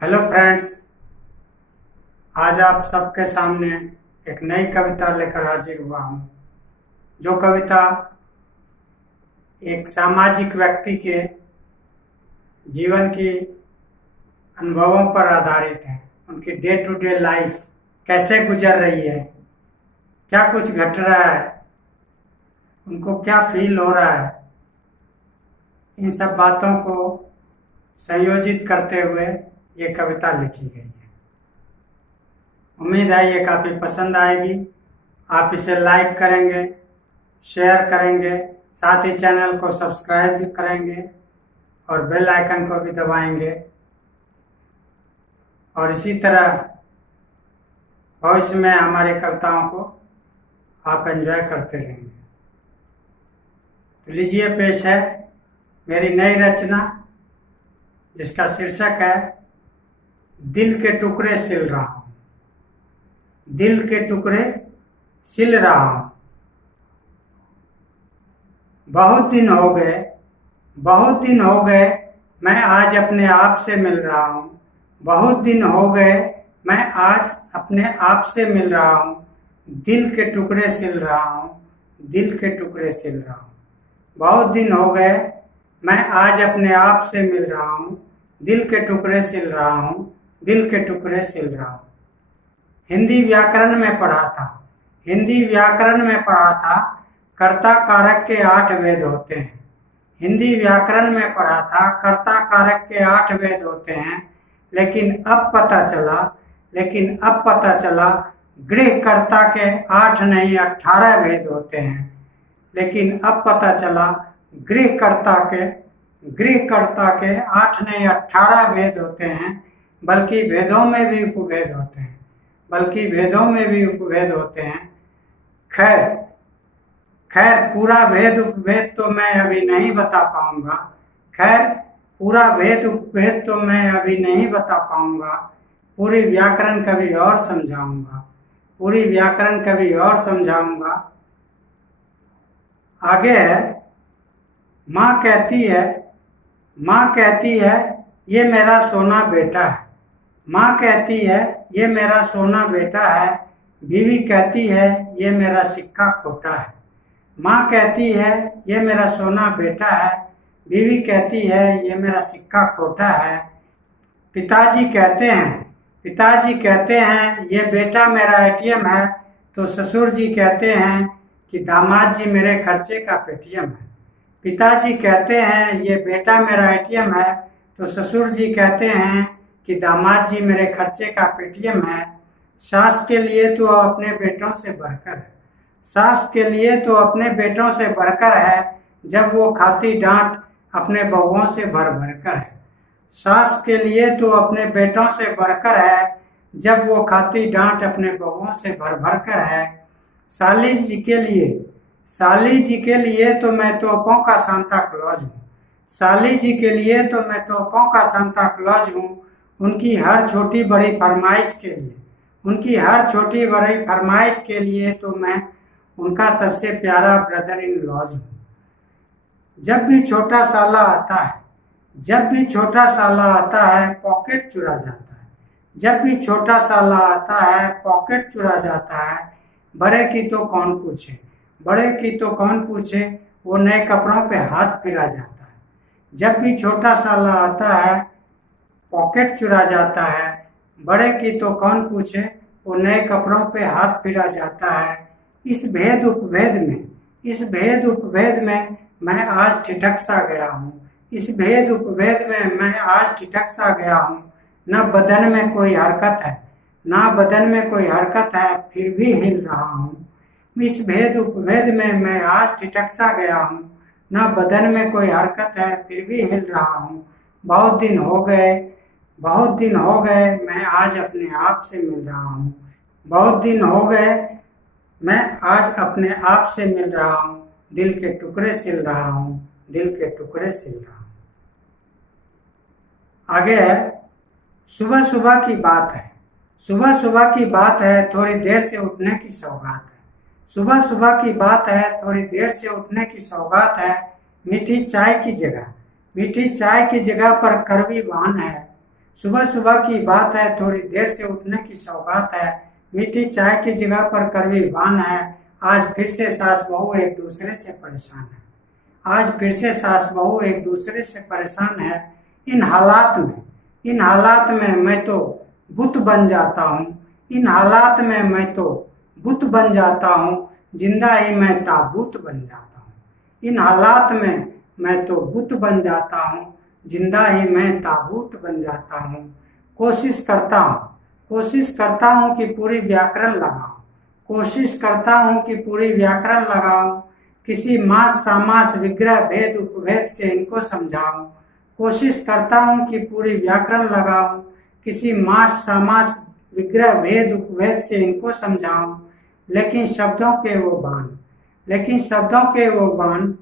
Hello friends, आज आप सबके सामने एक नई कविता लेकर हाजिर हुआ हूँ। जो कविता एक सामाजिक व्यक्ति के जीवन की अनुभवों पर आधारित है। उनकी डे टू डे लाइफ कैसे गुजर रही है, क्या कुछ घट रहा है, उनको क्या फील हो रहा है, इन सब बातों को संयोजित करते हुए ये कविता लिखी गई है। उम्मीद है ये काफ़ी पसंद आएगी। आप इसे लाइक करेंगे, शेयर करेंगे, साथ ही चैनल को सब्सक्राइब भी करेंगे और बेल आइकन को भी दबाएंगे और इसी तरह भविष्य में हमारी कविताओं को आप एंजॉय करते रहेंगे। तो लीजिए, पेश है मेरी नई रचना जिसका शीर्षक है दिल के टुकड़े सिल रहा हूँ। दिल के टुकड़े सिल रहा हूँ। बहुत दिन हो गए, बहुत दिन हो गए, मैं आज अपने आप से मिल रहा हूँ। बहुत दिन हो गए, मैं आज अपने आप से मिल रहा हूँ। दिल के टुकड़े सिल रहा हूँ, दिल के टुकड़े सिल रहा हूँ। बहुत दिन हो गए, मैं आज अपने आप से मिल रहा हूँ। दिल के टुकड़े सिल रहा हूँ, दिल के टुकड़े सिल रहा हूँ। हिंदी व्याकरण में पढ़ा था, हिंदी व्याकरण में पढ़ा था, कर्ता कारक के 8 वेद होते हैं। हिंदी व्याकरण में पढ़ा था, कर्ता कारक के 8 वेद होते हैं। लेकिन अब पता चला गृह कर्ता के 8 नहीं 18 वेद होते हैं। लेकिन अब पता चला गृह कर्ता के 8 नहीं 18 वेद होते हैं। बल्कि भेदों में भी उपभेद होते हैं, बल्कि भेदों में भी उपभेद होते हैं। खैर पूरा भेद उपभेद तो मैं अभी नहीं बता पाऊंगा। खैर पूरा भेद उपभेद तो मैं अभी नहीं बता पाऊंगा। पूरी व्याकरण कभी और समझाऊंगा, पूरी व्याकरण कभी और समझाऊंगा। आगे है, माँ कहती है ये मेरा सोना बेटा है। माँ कहती है ये मेरा सोना बेटा है। बीवी कहती है ये मेरा सिक्का खोटा है। माँ कहती है ये मेरा सोना बेटा है। बीवी कहती है ये मेरा सिक्का खोटा है। पिताजी कहते हैं ये बेटा मेरा एटीएम है। तो ससुर जी कहते हैं कि दामाद जी मेरे खर्चे का पेटीएम है। पिताजी कहते हैं ये बेटा मेरा एटीएम है। तो ससुर जी कहते हैं कि दामाद जी मेरे खर्चे का पेटीएम है। सास के लिए तो अपने बेटों से बढ़कर है, सास के लिए तो अपने बेटों से बढ़कर है। जब वो खाती डांट अपने बहुओं से भर भर कर है। सास के लिए तो अपने बेटों से बढ़कर है। जब वो खाती डांट अपने बहुओं से भर भर कर है। साली जी के लिए तो मैं तोपों का सांता क्लॉज हूँ। साली जी के लिए तो मैं तोपों का सांता क्लॉज हूँ। उनकी हर छोटी बड़ी फरमाइश के लिए तो मैं उनका सबसे प्यारा ब्रदर इन लॉज हूँ। जब भी छोटा साला आता है पॉकेट चुरा जाता है। जब भी छोटा साला आता है पॉकेट चुरा जाता है। बड़े की तो कौन पूछे, वो नए कपड़ों पे हाथ फिरा जाता है। जब भी छोटा साला आता है पॉकेट चुरा जाता है। बड़े की तो कौन पूछे, वो नए कपड़ों पे हाथ फिरा जाता है। इस भेद उपभेद में मैं आज ठिठक सा गया हूँ। इस भेद उपभेद में मैं आज ठिठक सा गया हूँ। न बदन में कोई हरकत है, फिर भी हिल रहा हूँ। इस भेद उपभेद में मैं आज ठिठक सा गया हूँ। न बदन में कोई हरकत है, फिर भी हिल रहा हूँ। बहुत दिन हो गए, मैं आज अपने आप से मिल रहा हूँ। बहुत दिन हो गए, मैं आज अपने आप से मिल रहा हूँ। दिल के टुकड़े सिल रहा हूँ, दिल के टुकड़े सिल रहा हूँ। आगे है, सुबह सुबह की बात है, थोड़ी देर से उठने की सौगात है। सुबह सुबह की बात है, थोड़ी देर से उठने की सौगात है। मीठी चाय की जगह पर कड़वी वान है। सुबह सुबह की बात है, थोड़ी देर से उठने की सौगात है, मीठी चाय की जगह पर कड़वी बान है। आज फिर से सास बहू एक दूसरे से परेशान है। आज फिर से सास बहू एक दूसरे से परेशान है। इन हालात में मैं तो बुत बन जाता हूँ। इन हालात में मैं तो बुत बन जाता हूँ, जिंदा ही मैं ताबूत बन जाता हूँ। इन हालात में मैं तो बुत बन जाता हूँ, जिंदा ही मैं ताबूत बन जाता हूँ। कोशिश करता हूँ कि पूरी व्याकरण लगाऊं। कोशिश करता हूँ कि पूरी व्याकरण लगाऊं। किसी मास समास विग्रह भेद उपभेद से इनको समझाऊं। कोशिश करता हूँ कि पूरी व्याकरण लगाऊं। किसी मास समास विग्रह भेद उपभेद से इनको समझाऊं। लेकिन शब्दों के वो बाण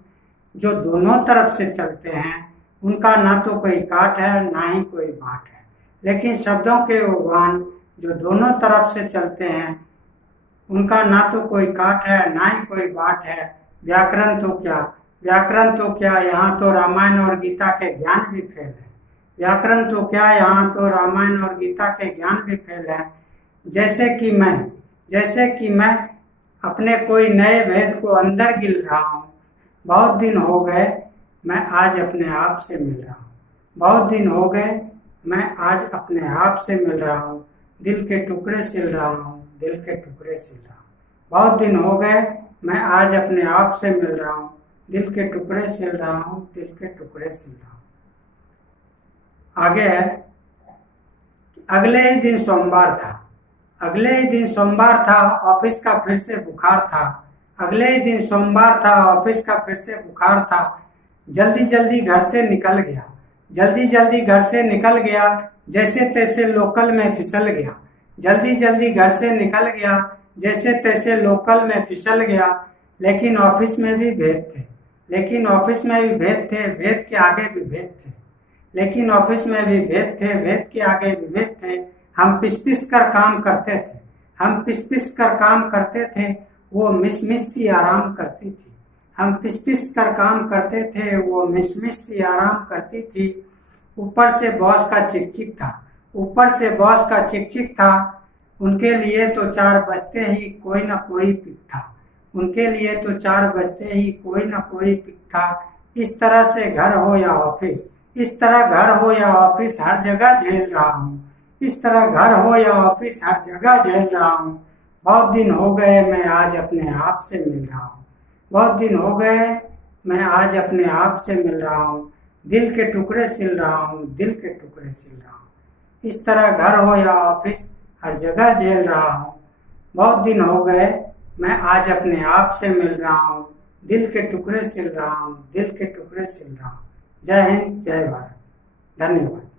जो दोनों तरफ से चलते हैं, उनका ना तो कोई काट है ना ही कोई बाट है। लेकिन शब्दों के वो बाण जो दोनों तरफ से चलते हैं, उनका ना तो कोई काट है ना ही कोई बाट है। व्याकरण तो क्या, यहाँ तो रामायण और गीता के ज्ञान भी फेल है। व्याकरण तो क्या, यहाँ तो रामायण और गीता के ज्ञान भी फेल है। जैसे कि मैं अपने कोई नए भेद को अंदर गिल रहा हूँ। बहुत दिन हो गए मैं आज अपने आप से मिल रहा हूँ। बहुत दिन हो गए मैं आज अपने आप से मिल रहा हूँ। दिल के टुकड़े सिल रहा हूँ, दिल के टुकड़े सिल रहा हूँ। बहुत दिन हो गए मैं आज अपने आप से मिल रहा हूँ। दिल के टुकड़े सिल रहा हूँ, दिल के टुकड़े सिल रहा हूँ। आगे है, अगले ही दिन सोमवार था, ऑफिस का फिर से बुखार था। अगले ही दिन सोमवार था, ऑफिस का फिर से बुखार था। जल्दी जल्दी घर से निकल गया, जैसे तैसे लोकल में फिसल गया। जल्दी जल्दी घर से निकल गया, जैसे तैसे लोकल में फिसल गया। लेकिन ऑफिस में भी भेद थे, भेद के आगे भी भेद थे। लेकिन ऑफिस में भी भेद थे, भेद के आगे भी भेद थे। हम पिस पिस कर काम करते थे, वो मिस मिस सी आराम करती थी। हम पिस पिस कर काम करते थे, वो मिस मिस सी आराम करती थी। ऊपर से बॉस का चिक था। उनके लिए तो 4 बजते ही कोई ना कोई पिक था। इस तरह घर हो या ऑफिस हर जगह झेल रहा हूँ। बहुत दिन हो गए मैं आज अपने आप से मिल रहा हूँ। दिल के टुकड़े सिल रहा हूँ। इस तरह घर हो या ऑफिस हर जगह झेल रहा हूँ। बहुत दिन हो गए मैं आज अपने आप से मिल रहा हूँ। दिल के टुकड़े सिल रहा हूँ। जय हिंद, जय भारत। धन्यवाद।